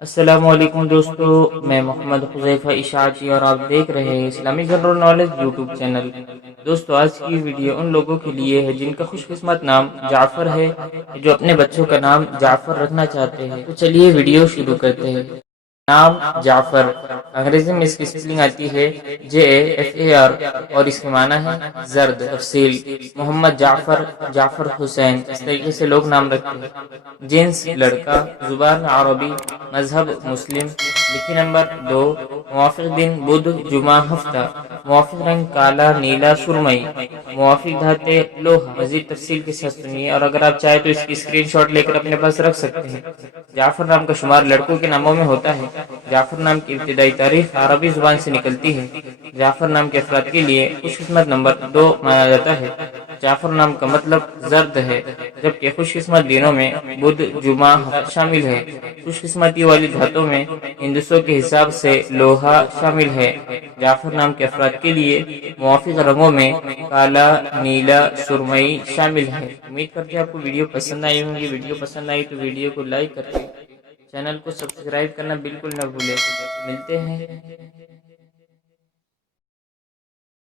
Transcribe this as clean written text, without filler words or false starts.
السلام علیکم دوستو، میں محمد حذیفہ اشاعتی اور آپ دیکھ رہے ہیں Islamic general knowledge YouTube channel. دوستو، آج کی ویڈیو ان لوگوں کے لیے ہے جن کا خوش قسمت نام جعفر ہے، جو اپنے بچوں کا نام جعفر رکھنا چاہتے ہیں۔ تو چلیے ویڈیو شروع کرتے ہیں۔ نام جعفر، انگریزی میں اس کی اسپیلنگ آتی ہے JAFAR اور اس کے معنی ہے زرد۔ تفصیل: محمد جعفر، جعفر حسین، اس طریقے سے لوگ نام رکھتے ہیں۔ جنس لڑکا، زبان عربی، مذہب مسلم، لکھی نمبر 2، موافق دن بدھ جمعہ ہفتہ، موافق رنگ کالا نیلا سرمئی، موافق دھاتیں لوہا۔ مزید تفصیل کے ساتھ سنیے، اور اگر آپ چاہیں تو اس کی اسکرین شاٹ لے کر اپنے پاس رکھ سکتے ہیں۔ جعفر نام کا شمار لڑکوں کے ناموں میں ہوتا ہے۔ جعفر نام کی ابتدائی تاریخ عربی زبان سے نکلتی ہے۔ جعفر نام کے افراد کے لیے خوش قسمت نمبر 2 مانا جاتا ہے۔ جعفر نام کا مطلب زرد ہے، جبکہ خوش قسمت دنوں میں بدھ جمعہ ہفتہ شامل ہے۔ خوش قسمتی والی دھاتوں میں ہندسوں کے حساب سے لوہا شامل ہے۔ جعفر نام کے افراد کے لیے موافق رنگوں میں کالا، نیلا، سرمئی شامل ہے۔ امید کرتے ہیں آپ کو ویڈیو پسند آئی ہوں گی۔ ویڈیو پسند آئی تو ویڈیو کو لائک کر کے چینل کو سبسکرائب کرنا بالکل نہ بھولیں۔ ملتے ہیں